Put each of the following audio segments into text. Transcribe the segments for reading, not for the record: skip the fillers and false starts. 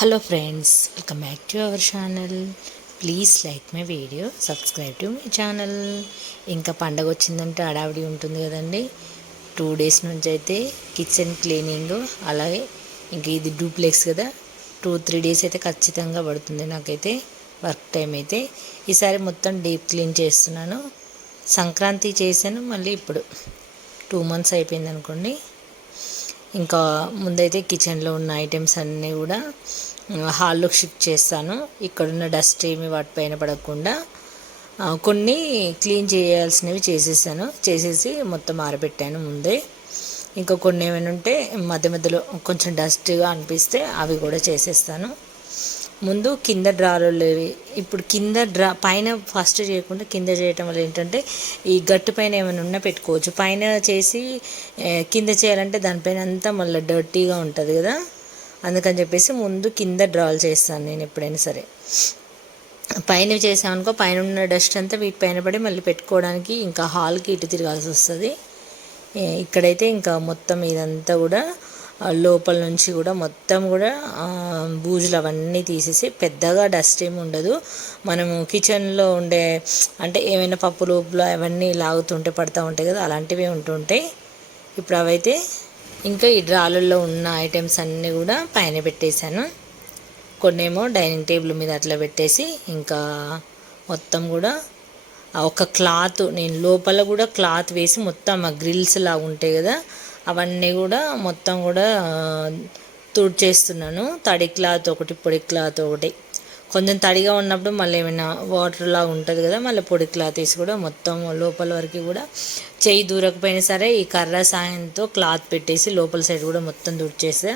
Hello friends, welcome back to our channel. Please like my video, subscribe to my channel. ఇంకా పండగ వచ్చిందంటే హడావిడి ఉంటుంది కదండి. 2 days నుంచి అయితే కిచెన్ క్లీనింగ్, అలాగే ఇంక ఇది డూప్లెక్స్ కదా, 2-3 days అయితే ఖచ్చితంగా పడుతుంది నాకైతే వర్క్ టైం అయితే. ఈసారి మొత్తం డీప్ క్లీన్ చేస్తున్నాను. సంక్రాంతి చేశాను, మళ్ళీ ఇప్పుడు 2 months అయిపోయింది అనుకోండి. ఇంకా ముందైతే కిచెన్లో ఉన్న ఐటమ్స్ అన్నీ కూడా హాల్లోకి షిఫ్ట్ చేస్తాను. ఇక్కడున్న డస్ట్ ఏమి వాటిపైన పడకుండా కొన్ని క్లీన్ చేయాల్సినవి చేసేసి మొత్తం ఆరబెట్టాను ముందే. ఇంకా కొన్ని ఏమైనా ఉంటే మధ్య మధ్యలో కొంచెం డస్ట్గా అనిపిస్తే అవి కూడా చేసేస్తాను. ముందు కింద డ్రాలు ఇప్పుడు పైన ఫస్ట్ చేయకుండా కింద చేయటం వల్ల ఏంటంటే ఈ గట్టు పైన ఏమైనా ఉన్నా పెట్టుకోవచ్చు. పైన చేసి కింద చేయాలంటే దానిపైన అంతా మళ్ళీ డర్టీగా ఉంటుంది కదా, అందుకని చెప్పేసి ముందు కింద డ్రాలు చేస్తాను నేను ఎప్పుడైనా సరే. పైన చేసామనుకో పైన ఉన్న డస్ట్ అంతా వీటిపైన పడి మళ్ళీ పెట్టుకోవడానికి ఇంకా హాల్కి ఇటు తిరగాల్సి వస్తుంది. ఇక్కడైతే ఇంకా మొత్తం ఇదంతా కూడా లోపల నుంచి కూడా మొత్తం కూడా బూజులు అవన్నీ తీసేసి, పెద్దగా డస్ట్ ఏమి ఉండదు. మనము కిచెన్లో ఉండే అంటే ఏమైనా పప్పు లోపల అవన్నీ లాగుతుంటే పడుతూ ఉంటాయి కదా, అలాంటివి ఉంటుంటాయి. ఇప్పుడు అవైతే ఇంకా ఈ డ్రాలల్లో ఉన్న ఐటమ్స్ అన్నీ కూడా పైన పెట్టేశాను. కొన్నేమో డైనింగ్ టేబుల్ మీద అట్లా పెట్టేసి, ఇంకా మొత్తం కూడా ఒక క్లాత్, నేను లోపల కూడా క్లాత్ వేసి మొత్తం ఆ గ్రిల్స్ లాగా ఉంటాయి కదా, అవన్నీ కూడా మొత్తం కూడా తుడిచేస్తున్నాను. తడి క్లాత్ ఒకటి, పొడి క్లాత్ ఒకటి. కొంచెం తడిగా ఉన్నప్పుడు మళ్ళీ ఏమైనా వాటర్ లాగా ఉంటుంది కదా, మళ్ళీ పొడి క్లాత్ వేసి కూడా మొత్తం లోపల వరకు కూడా చేయి దూరకపోయినా సరే ఈ కర్ర సాయంతో క్లాత్ పెట్టేసి లోపల సైడ్ కూడా మొత్తం తుడిచేసా.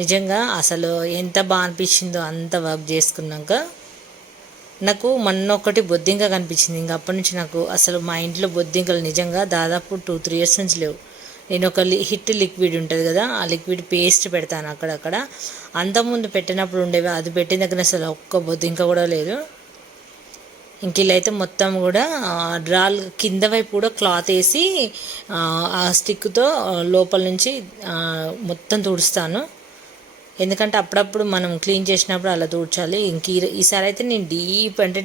నిజంగా అసలు ఎంత బాగా అనిపించిందో అంత వర్క్ చేసుకున్నాక. నాకు మొన్న ఒకటి బొద్దింక కనిపించింది. ఇంకా అప్పటి నుంచి నాకు అసలు మా ఇంట్లో బొద్దింకలు నిజంగా దాదాపు 2-3 years నుంచి లేవు. నేను ఒక హిట్ లిక్విడ్ ఉంటుంది కదా, ఆ లిక్విడ్ పేస్ట్ పెడతాను అక్కడక్కడ. అంతకుముందు పెట్టినప్పుడు ఉండేవి, అది పెట్టిన దగ్గర అసలు ఒక్క బొద్దింక కూడా లేదు. ఇంక ఇలా అయితే మొత్తం కూడా డ్రాల్ కింద వైపు కూడా క్లాత్ వేసి ఆ స్టిక్తో లోపల నుంచి మొత్తం తుడుస్తాను. ఎందుకంటే అప్పుడప్పుడు మనం క్లీన్ చేసినప్పుడు అలా తుడ్చాలి. ఇంక ఈసారి అయితే నేను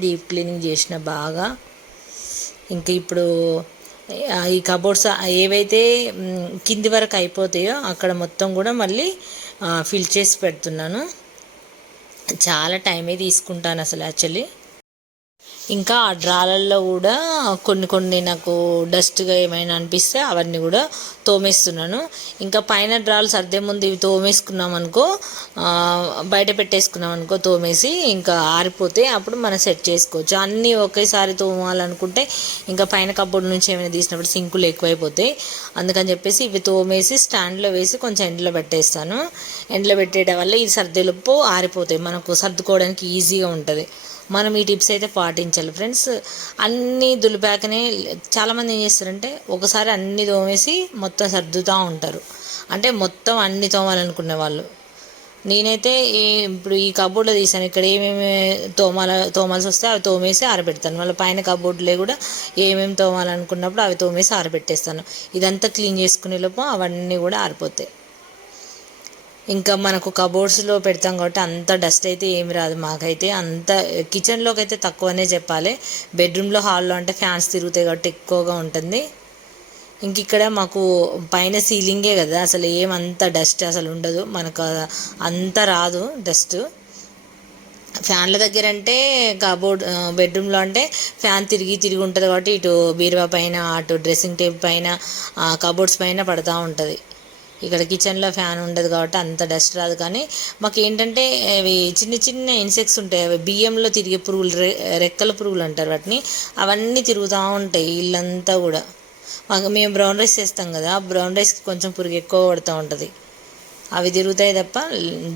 డీప్ క్లీనింగ్ చేసిన బాగా. ఇంక ఇప్పుడు ఈ కబోర్డ్స్ ఏవైతే కింది వరకు అయిపోతాయో అక్కడ మొత్తం కూడా మళ్ళీ ఫిల్ చేసి పెడుతున్నాను. చాలా టైమే తీసుకుంటాను అసలు యాక్చువల్లీ. ఇంకా ఆ డ్రాలల్లో కూడా కొన్ని నాకు డస్ట్గా ఏమైనా అనిపిస్తే అవన్నీ కూడా తోమేస్తున్నాను. ఇంకా పైన డ్రాలు సర్దే ముందు ఇవి తోమేసుకున్నాం అనుకో, బయట పెట్టేసుకున్నాం అనుకో తోమేసి, ఇంకా ఆరిపోతే అప్పుడు మనం సెట్ చేసుకోవచ్చు. అన్నీ ఒకేసారి తోమాలనుకుంటే ఇంకా పైన కబోర్డ్ నుంచి ఏమైనా తీసినప్పుడు సింకులు ఎక్కువైపోతాయి. అందుకని చెప్పేసి ఇవి తోమేసి స్టాండ్లో వేసి కొంచెం ఎండలో పెట్టేస్తాను. ఎండలో పెట్టేయడం వల్ల ఈ సర్దేలోపు ఆరిపోతాయి, మనకు సర్దుకోవడానికి ఈజీగా ఉంటుంది. మనం ఈ టిప్స్ అయితే పాటించాలి ఫ్రెండ్స్. అన్నీ దులిపాకనే చాలామంది ఏం చేస్తారంటే ఒకసారి అన్నీ తోమేసి మొత్తం సర్దుతూ ఉంటారు, అంటే మొత్తం అన్నీ తోమాలనుకునే వాళ్ళు. నేనైతే ఇప్పుడు ఈ కబోర్డ్లో తీసాను, ఇక్కడ ఏమేమి తోమాల్సి వస్తే అవి తోమేసి ఆరబెడతాను. మళ్ళీ పైన కబోర్డ్లో కూడా ఏమేమి తోమాలనుకున్నప్పుడు అవి తోమేసి ఆరబెట్టేస్తాను. ఇదంతా క్లీన్ చేసుకునే లోపు అవన్నీ కూడా ఆరిపోతాయి. ఇంకా మనకు కబోర్డ్స్లో పెడతాం కాబట్టి అంత డస్ట్ అయితే ఏమి రాదు మాకైతే. అంత కిచెన్లోకి అయితే తక్కువనే చెప్పాలి. బెడ్రూమ్లో, హాల్లో అంటే ఫ్యాన్స్ తిరుగుతాయి కాబట్టి ఎక్కువగా ఉంటుంది. ఇంక ఇక్కడ మాకు పైన సీలింగే కదా, అసలు ఏమంత డస్ట్ అసలు ఉండదు మనకు, అంత రాదు డస్ట్. ఫ్యాన్ల దగ్గర అంటే బెడ్రూమ్లో అంటే ఫ్యాన్ తిరిగి ఉంటుంది కాబట్టి ఇటు బీరువా పైన, అటు డ్రెస్సింగ్ టేబుల్ పైన, కబోర్డ్స్ పైన పడుతూ ఉంటుంది. ఇక్కడ కిచెన్లో ఫ్యాన్ ఉండదు కాబట్టి అంత డస్ట్ రాదు. కానీ మాకు ఏంటంటే అవి చిన్న ఇన్సెక్ట్స్ ఉంటాయి, అవి బియ్యంలో తిరిగే పురుగులు, రెక్కల పురుగులు అంటారు వాటిని, అవన్నీ తిరుగుతూ ఉంటాయి ఇల్లంతా కూడా. మేము బ్రౌన్ రైస్ చేస్తాం కదా, బ్రౌన్ రైస్కి కొంచెం పురుగు ఎక్కువ పడుతూ ఉంటుంది, అవి తిరుగుతాయి తప్ప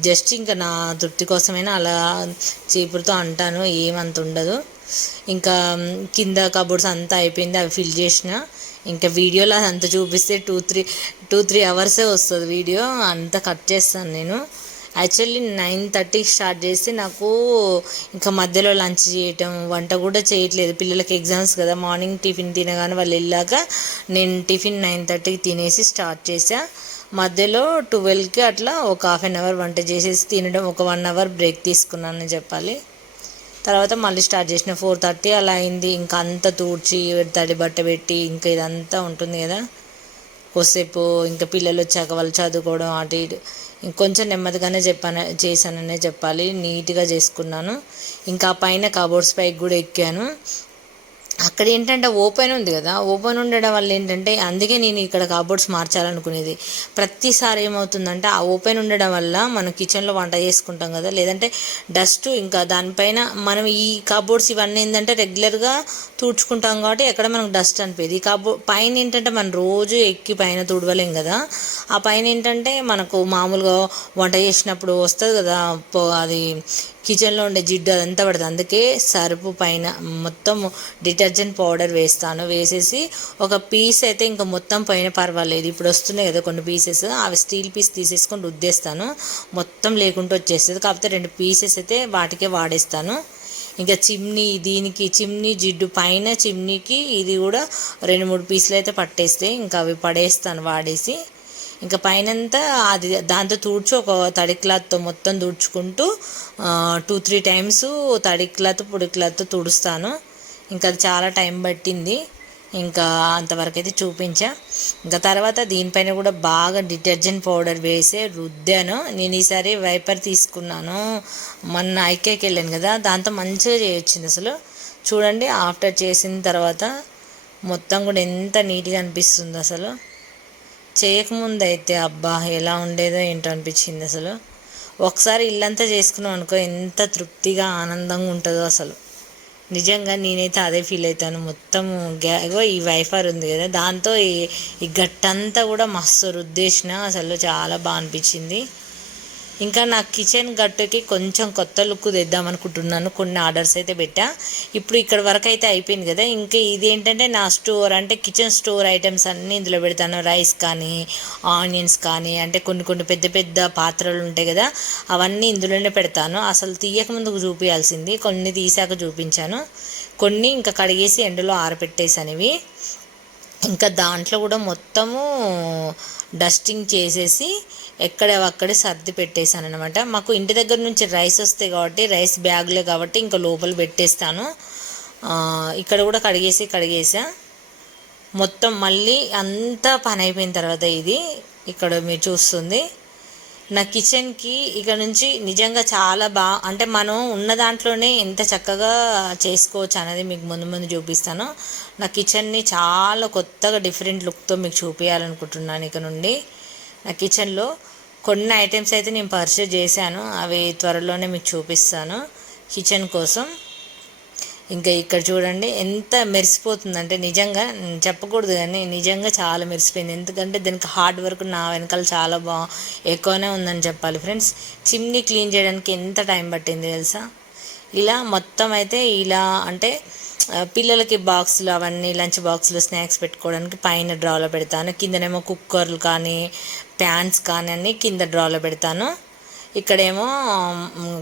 జస్ట్ ఇంకా నా తృప్తి కోసమైనా అలా చీపురుతో అంటాను, ఏమంత ఉండదు. ఇంకా కింద కబోర్డ్స్ అంతా అయిపోయింది, అవి ఫిల్ చేసిన. ఇంకా వీడియోలో అదంతా చూపిస్తే 2-3 hours వస్తుంది వీడియో, అంతా కట్ చేస్తాను నేను. యాక్చువల్లీ 9:30 స్టార్ట్ చేస్తే నాకు ఇంకా మధ్యలో లంచ్ చేయటం, వంట కూడా చేయట్లేదు. పిల్లలకి ఎగ్జామ్స్ కదా, మార్నింగ్ టిఫిన్ తినగానే వాళ్ళు వెళ్ళాక నేను టిఫిన్ 9:30కి తినేసి స్టార్ట్ చేసా. మధ్యలో 12కి అట్లా ఒక హాఫ్ అన్ అవర్ వంట చేసేసి తినడం, ఒక 1 అవర్ బ్రేక్ తీసుకున్నానని చెప్పాలి. తర్వాత మళ్ళీ స్టార్ట్ చేసిన 4:30 అలా అయింది. ఇంకా అంతా తూడ్చి తడి బట్ట పెట్టి ఇంకా ఇదంతా ఉంటుంది కదా, కొద్దిసేపు ఇంకా పిల్లలు వచ్చాక వాళ్ళు చదువుకోవడం అటు ఇటు ఇంకొంచెం నెమ్మదిగానే చేశాననే చెప్పాలి. నీట్గా చేసుకున్నాను. ఇంకా పైన కబోర్డ్స్ పైకి కూడా ఎక్కాను. అక్కడ ఏంటంటే ఓపెన్ ఉంది కదా, ఓపెన్ ఉండడం వల్ల ఏంటంటే అందుకే నేను ఇక్కడ కబోర్డ్స్ మార్చాలనుకునేది. ప్రతిసారి ఏమవుతుందంటే ఆ ఓపెన్ ఉండడం వల్ల మనం కిచెన్లో వంట చేసుకుంటాం కదా, లేదంటే డస్ట్ ఇంకా దానిపైన మనం ఈ కబోర్డ్స్ ఇవన్నీ ఏంటంటే రెగ్యులర్గా తుడుచుకుంటాం కాబట్టి ఎక్కడ మనకు డస్ట్ అనిపోయేది. ఈ పైన ఏంటంటే మనం రోజు ఎక్కి పైన తుడవలేం కదా, ఆ పైన ఏంటంటే మనకు మామూలుగా వంట చేసినప్పుడు వస్తుంది కదా అది కిచెన్లో ఉండే జిడ్డు అదంతా పడుతుంది. అందుకే సర్పు పైన మొత్తం డిటర్జెంట్ పౌడర్ వేస్తాను. వేసేసి ఒక పీస్ అయితే ఇంకా మొత్తం పైన పర్వాలేదు, ఇప్పుడు వస్తున్నాయి కదా కొన్ని పీసెస్, అవి స్టీల్ పీస్ తీసేసుకొని రుద్దేస్తాను, మొత్తం లేకుండా వచ్చేస్తుంది. కాకపోతే 2 పీసెస్ అయితే వాటికే వాడేస్తాను. ఇంకా చిమ్నీ జిడ్డు పైన చిమ్నీకి ఇది కూడా 2-3 పీసులు అయితే పట్టేస్తే ఇంకా అవి పడేస్తాను వాడేసి. ఇంకా పైనంతా అది దాంతో తుడుచు ఒక తడి క్లాత్తో మొత్తం తుడుచుకుంటూ 2-3 టైమ్స్ తడి క్లాత్ పొడి క్లాత్తో తుడుస్తాను. ఇంకా అది చాలా టైం పట్టింది. ఇంకా అంతవరకు అయితే చూపించా. ఇంకా తర్వాత దీనిపైన కూడా బాగా డిటర్జెంట్ పౌడర్ వేసి రుద్దాను. నేను ఈసారి వైపర్ తీసుకున్నాను, మొన్న ఐకేకి వెళ్ళాను కదా, దాంతో మంచిగా చేయొచ్చింది అసలు. చూడండి ఆఫ్టర్ చేసిన తర్వాత మొత్తం కూడా ఎంత నీట్గా అనిపిస్తుంది అసలు. చేయకముందు అయితే అబ్బా ఎలా ఉండేదో ఏంటో అనిపించింది అసలు. ఒకసారి ఇల్లంతా చేసుకున్నాం అనుకో ఎంత తృప్తిగా ఆనందంగా ఉంటుందో అసలు. నిజంగా నేనైతే అదే ఫీల్ అవుతాను. మొత్తం ఈ వైఫర్ ఉంది కదా, దాంతో ఈ గట్టంతా కూడా మస్తు రుద్దేసిన అసలు చాలా బాగా అనిపించింది. ఇంకా నా కిచెన్ గట్టుకి కొంచెం కొత్త లుక్ తెద్దాం అనుకుంటున్నాను. కొన్ని ఆర్డర్స్ అయితే పెట్టా. ఇప్పుడు ఇక్కడ వరకు అయితే అయిపోయింది కదా, ఇంకా ఇది ఏంటంటే నా స్టోర్, అంటే కిచెన్ స్టోర్ ఐటమ్స్ అన్నీ ఇందులో పెడతాను. రైస్ కానీ ఆనియన్స్ కానీ, అంటే కొన్ని పెద్ద పెద్ద పాత్రలు ఉంటాయి కదా, అవన్నీ ఇందులోనే పెడతాను. అసలు తీయక ముందుకు చూపించాల్సింది, కొన్ని తీసాక చూపించాను. కొన్ని ఇంకా కడిగేసి ఎండలో ఆరబెట్టేసాను ఇవి. ఇంకా దాంట్లో కూడా మొత్తము డస్టింగ్ చేసేసి ఎక్కడవక్కడే సర్ది పెట్టేశాను అనమాట. మాకు ఇంటి దగ్గర నుంచి రైస్ వస్తాయి కాబట్టి, రైస్ బ్యాగులే కాబట్టి ఇంకా లోపల పెట్టేస్తాను. ఇక్కడ కూడా కడిగేసా మొత్తం. మళ్ళీ అంతా పని అయిపోయిన తర్వాత ఇది ఇక్కడ మీరు చూస్తుంది నా కిచెన్కి ఇక్కడ నుంచి నిజంగా చాలా అంటే మనం ఉన్న దాంట్లోనే ఎంత చక్కగా చేసుకోవచ్చు అనేది మీకు ముందు చూపిస్తాను. నా కిచెన్ని చాలా కొత్తగా డిఫరెంట్ లుక్తో మీకు చూపించాలనుకుంటున్నాను. ఇక నుండి నా కిచెన్లో కొన్ని ఐటమ్స్ అయితే నేను పర్చేజ్ చేశాను, అవి త్వరలోనే మీకు చూపిస్తాను కిచెన్ కోసం. ఇంకా ఇక్కడ చూడండి ఎంత మెరిసిపోతుందంటే, నిజంగా చెప్పకూడదు కానీ నిజంగా చాలా మెరిసిపోయింది. ఎందుకంటే దీనికి హార్డ్ వర్క్ నా వెనకాల చాలా ఎక్కువనే ఉందని చెప్పాలి ఫ్రెండ్స్. చిమ్నీ క్లీన్ చేయడానికి ఎంత టైం పట్టింది తెలుసా. ఇలా మొత్తం అయితే ఇలా అంటే పిల్లలకి బాక్సులు అవన్నీ లంచ్ బాక్సులు స్నాక్స్ పెట్టుకోవడానికి పైన డ్రాలో పెడతాను. కిందనేమో కుక్కర్లు కానీ ప్యాన్స్ కానీ అన్నీ కింద డ్రాలో పెడతాను. ఇక్కడేమో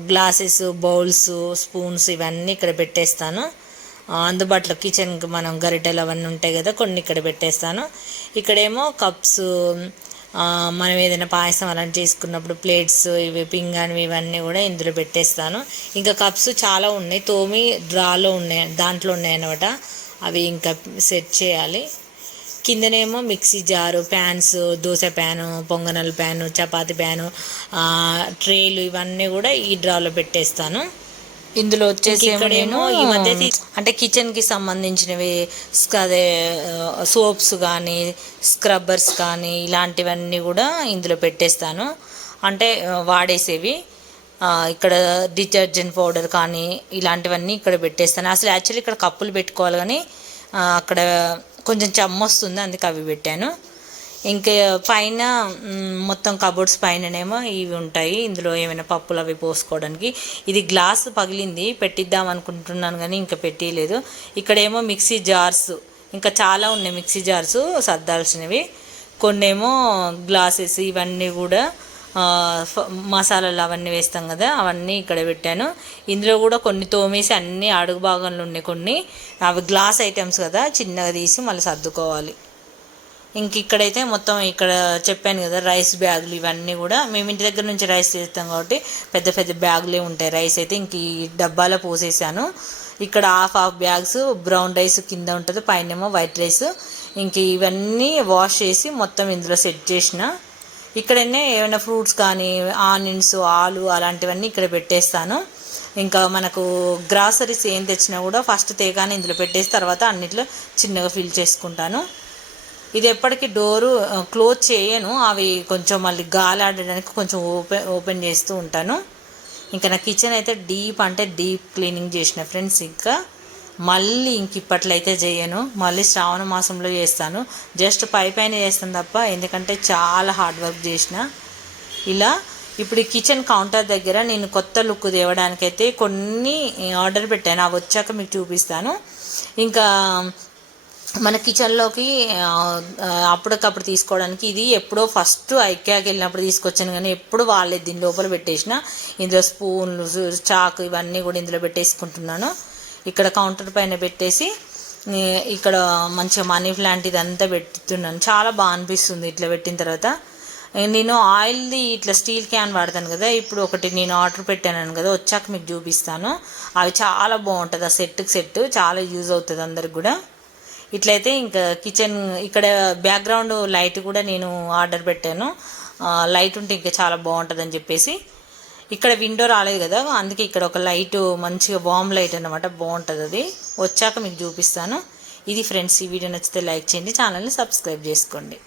గ్లాసెస్ బౌల్స్ స్పూన్స్ ఇవన్నీ ఇక్కడ పెట్టేస్తాను. అందుబాటులో కిచెన్కి మనం గరిటెలు అవన్నీ ఉంటాయి కదా, కొన్ని ఇక్కడ పెట్టేస్తాను. ఇక్కడేమో కప్స్, మనం ఏదైనా పాయసం అలాంటి చేసుకున్నప్పుడు ప్లేట్స్, ఇవి పింగానివి ఇవన్నీ కూడా ఇందులో పెట్టేస్తాను. ఇంకా కప్స్ చాలా ఉన్నాయి, తోమి డ్రాలో ఉన్నాయి, దాంట్లో ఉన్నాయి అన్నమాట. అవి ఇంకా సెట్ చేయాలి. కిందనేమో mixie jar, pans, dosa pan, పొంగనాల ప్యాను, చపాతి ప్యాను, ట్రేలు ఇవన్నీ కూడా ఈ డ్రాలో పెట్టేస్తాను. ఇందులో వచ్చేసి ఇక్కడేమో ఈ మధ్య అంటే కిచెన్కి సంబంధించినవి అదే సోప్స్ కానీ స్క్రబ్బర్స్ కానీ ఇలాంటివన్నీ కూడా ఇందులో పెట్టేస్తాను, అంటే వాడేసేవి. ఇక్కడ డిటర్జెంట్ పౌడర్ కానీ ఇలాంటివన్నీ ఇక్కడ పెట్టేస్తాను. అసలు యాక్చువల్లీ ఇక్కడ కప్పులు పెట్టుకోవాలి కానీ అక్కడ కొంచెం వస్తుంది, అందుకే అవి పెట్టాను. ఇంకా పైన మొత్తం కబోర్డ్స్ పైననేమో ఇవి ఉంటాయి, ఇందులో ఏమైనా పప్పులు అవి పోసుకోవడానికి. ఇది గ్లాస్ పగిలింది, పెట్టిద్దాం అనుకుంటున్నాను కానీ ఇంకా పెట్టలేదు. ఇక్కడేమో మిక్సీ జార్స్, ఇంకా చాలా ఉన్నాయి మిక్సీ జార్స్ సర్దాల్సినవి. కొన్నేమో గ్లాసెస్, ఇవన్నీ కూడా మసాలాలు అవన్నీ వేస్తాం కదా, అవన్నీ ఇక్కడ పెట్టాను. ఇందులో కూడా కొన్ని తోమేసి అన్నీ అడుగు భాగంలో ఉన్నాయి కొన్ని, అవి గ్లాస్ ఐటమ్స్ కదా, చిన్నగా తీసి మళ్ళీ సర్దుకోవాలి. ఇంక ఇక్కడైతే మొత్తం ఇక్కడ చెప్పాను కదా రైస్ బ్యాగులు ఇవన్నీ కూడా మేము ఇంటి దగ్గర నుంచి రైస్ చేస్తాం కాబట్టి పెద్ద పెద్ద బ్యాగులే ఉంటాయి. రైస్ అయితే ఇంక ఈ డబ్బాలో పోసేసాను. ఇక్కడ హాఫ్ బ్యాగ్స్ బ్రౌన్ రైస్ కింద ఉంటుంది, పైనేమో వైట్ రైస్. ఇంక ఇవన్నీ వాష్ చేసి మొత్తం ఇందులో సెట్ చేసిన. ఇక్కడనే ఏమైనా ఫ్రూట్స్ కానీ ఆనియన్స్ ఆలు అలాంటివన్నీ ఇక్కడ పెట్టేస్తాను. ఇంకా మనకు గ్రాసరీస్ ఏం తెచ్చినా కూడా ఫస్ట్ తేగానే ఇందులో పెట్టేసి తర్వాత అన్నిట్లో చిన్నగా ఫిల్ చేసుకుంటాను. ఇది ఎప్పటికీ డోరు క్లోజ్ చేయను, అవి కొంచెం మళ్ళీ గాలి ఆడడానికి కొంచెం ఓపెన్ చేస్తూ ఉంటాను. ఇంకా నా కిచెన్ అయితే డీప్ క్లీనింగ్ చేసిన ఫ్రెండ్స్. ఇంకా మళ్ళీ ఇప్పట్లో అయితే చేయను, మళ్ళీ శ్రావణ మాసంలో చేస్తాను. జస్ట్ పైన చేస్తాను తప్ప, ఎందుకంటే చాలా హార్డ్ వర్క్ చేసిన. ఇలా ఇప్పుడు ఈ కిచెన్ కౌంటర్ దగ్గర నేను కొత్త లుక్ తేవడానికైతే కొన్ని ఆర్డర్ పెట్టాను, అవి వచ్చాక మీకు చూపిస్తాను. ఇంకా మన కిచెన్లోకి అప్పటికప్పుడు తీసుకోవడానికి ఇది ఎప్పుడో ఫస్ట్ ఐక్యాకి వెళ్ళినప్పుడు తీసుకొచ్చాను, కానీ ఎప్పుడు వాళ్ళేది దీని లోపల పెట్టేసిన. ఇందులో స్పూన్లు చాకు ఇవన్నీ కూడా ఇందులో పెట్టేసుకుంటున్నాను. ఇక్కడ కౌంటర్ పైన పెట్టేసి ఇక్కడ మంచిగా మనీ ప్లాంట్ ఇదంతా పెట్టుతున్నాను. చాలా బాగా అనిపిస్తుంది ఇట్లా పెట్టిన తర్వాత. నేను ఆయిల్ది ఇట్లా స్టీల్ క్యాన్ వాడతాను కదా, ఇప్పుడు ఒకటి నేను ఆర్డర్ పెట్టాను కదా, వచ్చాక మీకు చూపిస్తాను. అవి చాలా బాగుంటుంది, ఆ సెట్కి సెట్ చాలా యూజ్ అవుతుంది అందరికి కూడా. ఇట్లయితే ఇంకా కిచెన్ ఇక్కడ బ్యాక్గ్రౌండ్ లైట్ కూడా నేను ఆర్డర్ పెట్టాను, లైట్ ఉంటే ఇంకా చాలా బాగుంటుందని చెప్పేసి. ఇక్కడ విండో రాలేదు కదా, అందుకే ఇక్కడ ఒక లైట్ మంచిగా వామ్ లైట్ అనమాట, బాగుంటుంది. అది వచ్చాక మీకు చూపిస్తాను. ఇది ఫ్రెండ్స్, ఈ వీడియో నచ్చితే లైక్ చేయండి, ఛానల్ని సబ్స్క్రైబ్ చేసుకోండి.